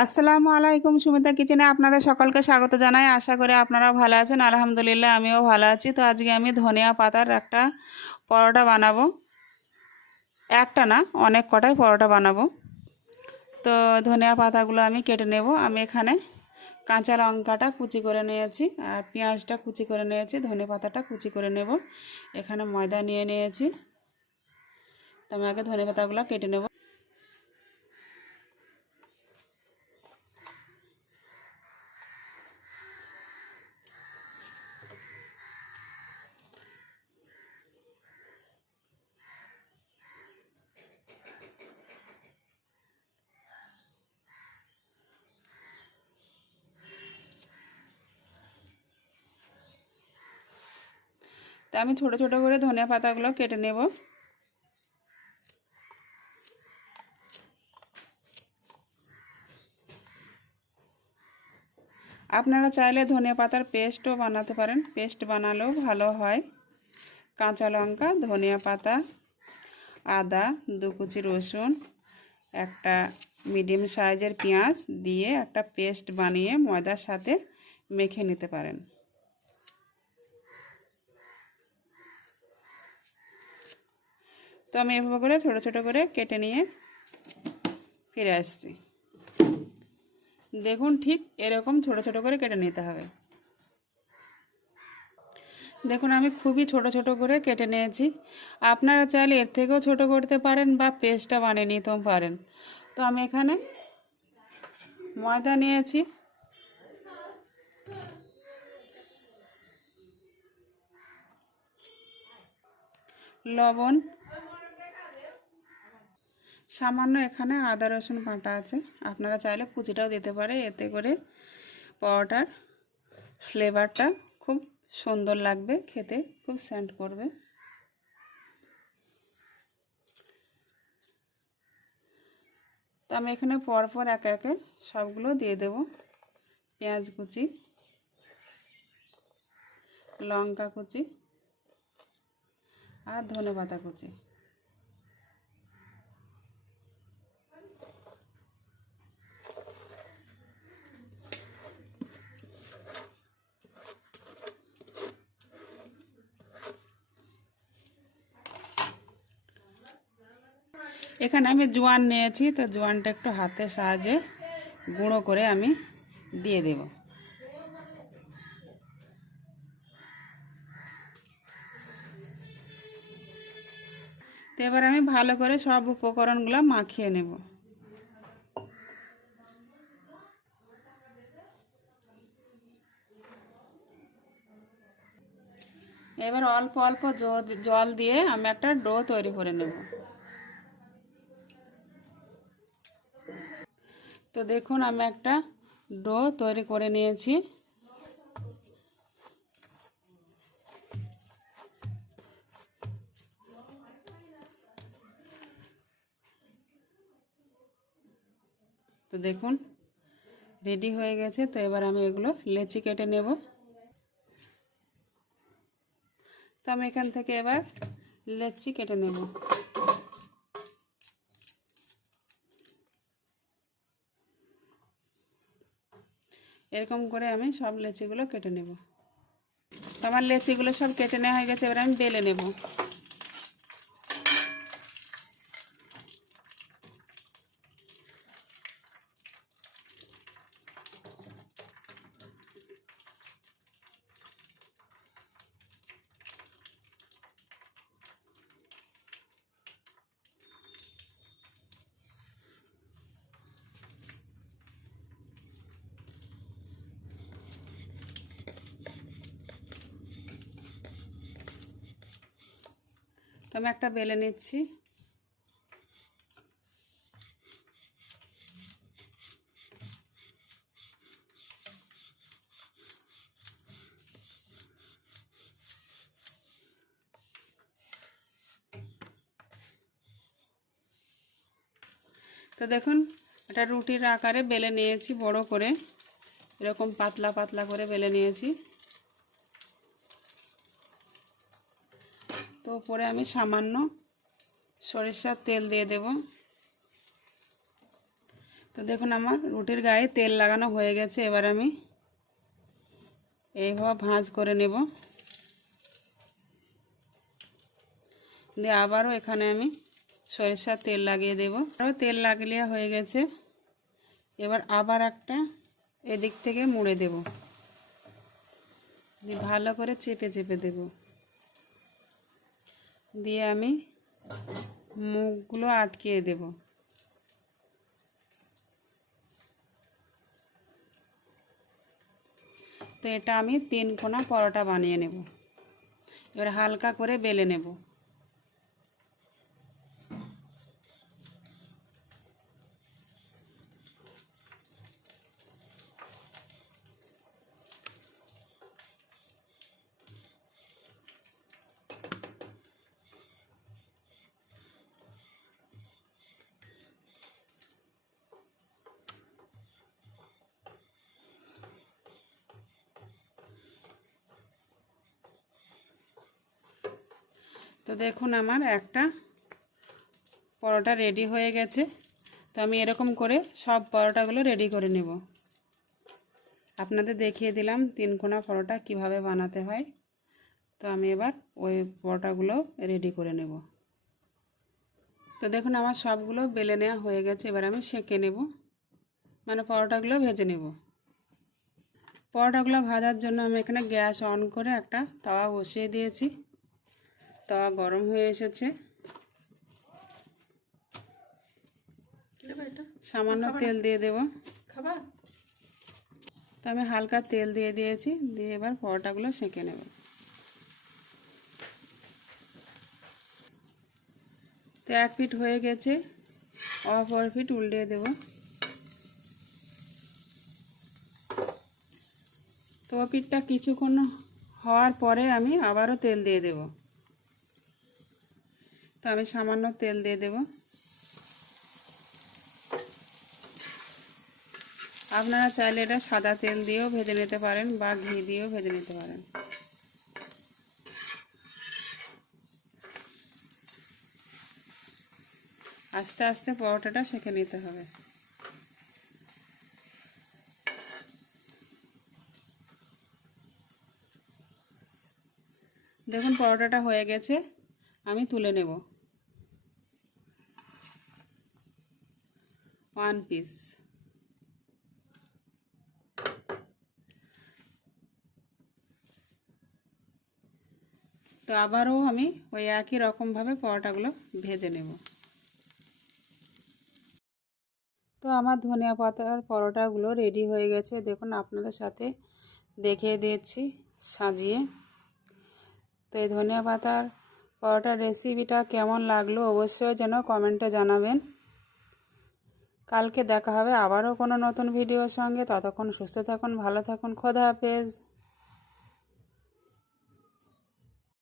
আসসালামু আলাইকুম। সুমিতা কিচেনে আপনাদের সকলকে স্বাগত জানাই। আশা করি আপনারা ভালো আছেন। আলহামদুলিল্লাহ আমিও ভালো আছি। তো আজকে আমি ধনিয়া পাতার একটা পরোটা বানাবো। একটা না, অনেক কটাই পরোটা বানাবো। তো ধনিয়া পাতাগুলো আমি কেটে নেব। আমি এখানে কাঁচা লঙ্কাটা কুচি করে নিয়েছি আর পেঁয়াজটা কুচি করে নিয়েছি, ধনিয়া পাতাটা কুচি করে নেব। এখানে ময়দা নিয়ে নিয়েছি। তো আমি আগে ধনিয়া পাতাগুলো কেটে নেব। তো আমি ছোট ছোট করে ধনিয়া পাতাগুলো কেটে নেব। আপনারা চাইলে ধনিয়া পাতার পেস্টও বানাতে পারেন, পেস্ট বানালেও ভালো হয়। কাঁচা লঙ্কা, ধনিয়া পাতা, আদা, 2 কুচি রসুন, একটা মিডিয়াম সাইজের পেঁয়াজ দিয়ে একটা পেস্ট বানিয়ে ময়দার সাথে মেখে নিতে পারেন। তো আমি এভাবে করে ছোট ছোট করে কেটে নিয়ে ফিরে আসছি। দেখুন, ঠিক এরকম ছোট ছোট করে কেটে নিতে হবে। দেখুন, আমি খুবই ছোট ছোট করে কেটে নিয়েছি। আপনারা চাইলে এর থেকেও ছোট করতে পারেন বা পেস্টটা বানিয়ে নিতেও পারেন। তো আমি এখানে ময়দা নিয়েছি, লবণ, সামান্য এখানে আদা রসুন বাটা আছে। আপনারা চাইলে কুচিটাও দিতে পারে, এতে করে পরোটার ফ্লেভারটা খুব সুন্দর লাগবে, খেতে খুব সেন্ট করবে। তো আমি এখানে পরপর একে একে সবগুলো দিয়ে দেব। পেঁয়াজ কুচি, লঙ্কা কুচি আর ধনেপাতা কুচি। এখানে আমি জোয়ান নিয়েছি, তো জোয়ানটা একটু হাতের সাহায্যে গুঁড়ো করে আমি দিয়ে দেব। তো এবার আমি ভালো করে সব উপকরণগুলো মাখিয়ে নেব। এবার অল্প অল্প জল দিয়ে আমি একটা ডো তৈরি করে নেব। তো দেখুন, আমি একটা ডো তৈরি করে নিয়েছি। তো দেখুন, রেডি হয়ে গেছে। তো এবার আমি এগুলো লেচি কেটে নেব। তো আমি এখান থেকে এবার লেচি কেটে নেব। এরকম করে আমি সব লেচিগুলো কেটে নেব। তো আমার লেচিগুলো সব কেটে নেওয়া হয়ে গেছে, এবার আমি বেলে নেব। তো আমি একটা বেলে নিচ্ছি। তো দেখুন, এটা রুটির আকারে বেলে নিয়েছি, বড় করে এরকম পাতলা পাতলা করে বেলে নিয়েছি। তো উপরে আমি সামান্য সরিষার তেল দিয়ে দেব। তো দেখুন আমার রুটির গায়ে তেল লাগানো হয়ে গেছে। এবার আমি এইভাবে ভাঁজ করে নেব। দিয়ে আবারও এখানে আমি সরিষার তেল লাগিয়ে দেব। আরও তেল লাগিয়ে হয়ে গেছে। এবার আবার একটা এদিক থেকে মুড়ে দেব, দিয়ে ভালো করে চেপে চেপে দেব। দিয়ে আমি মুখগুলো আটকিয়ে দেব। তো এটা আমি 3 কোনা পরোটা বানিয়ে নেব। এবার হালকা করে বেলে নেব। তো দেখুন আমার একটা পরোটা রেডি হয়ে গেছে। তো আমি এরকম করে সব পরোটাগুলো রেডি করে নেব। আপনাদের দেখিয়ে দিলাম 3 কোনা পরোটা কিভাবে বানাতে হয়। তো আমি এবার ওই পরোটাগুলো রেডি করে নেব। তো দেখুন আমার সবগুলো বেলে নেওয়া হয়ে গেছে। এবার আমি সেঁকে নেব, মানে পরোটাগুলো ভেজে নেব। পরোটাগুলো ভাজার জন্য আমি এখানে গ্যাস অন করে একটা তাওয়া বসিয়ে দিয়েছি। তাওয়া গরম হয়ে এসেছে। সামান্য তেল দিয়ে দেব। তো আমি হালকা তেল দিয়ে দিয়েছি। দিয়ে এবার পরোটাগুলো সেঁকে নেব। তো এক পিঠ হয়ে গেছে, অপর পিঠ উল্টে দেব। তো পিঠটা কিছুক্ষণ হওয়ার পরে আমি আবারও তেল দিয়ে দেব। তো আমি সামান্য তেল দিয়ে দেব। আপনারা চাইলে এটা সাদা তেল দিয়েও ভেজে নিতে পারেন বা ঘি দিয়েও ভেজে নিতে পারেন। আস্তে আস্তে পরোটাটা সেঁকে নিতে হবে। দেখুন পরোটাটা হয়ে গেছে, আমি তুলে নেব 1 পিস। তো আবারও আমি ওই একই রকমভাবে পরোটাগুলো ভেজে নেব। তো আমার ধনিয়া পাতার পরোটাগুলো রেডি হয়ে গেছে। দেখুন আপনাদের সাথে দেখিয়ে দিচ্ছি সাজিয়ে। তো এই ধনিয়া পাতার পরোটার রেসিপিটা কেমন লাগলো অবশ্যই যেন কমেন্টে জানাবেন। কালকে দেখা হবে আবারও কোনো নতুন ভিডিওর সঙ্গে। ততক্ষণ সুস্থ থাকুন, ভালো থাকুন। খোদা হাফেজ।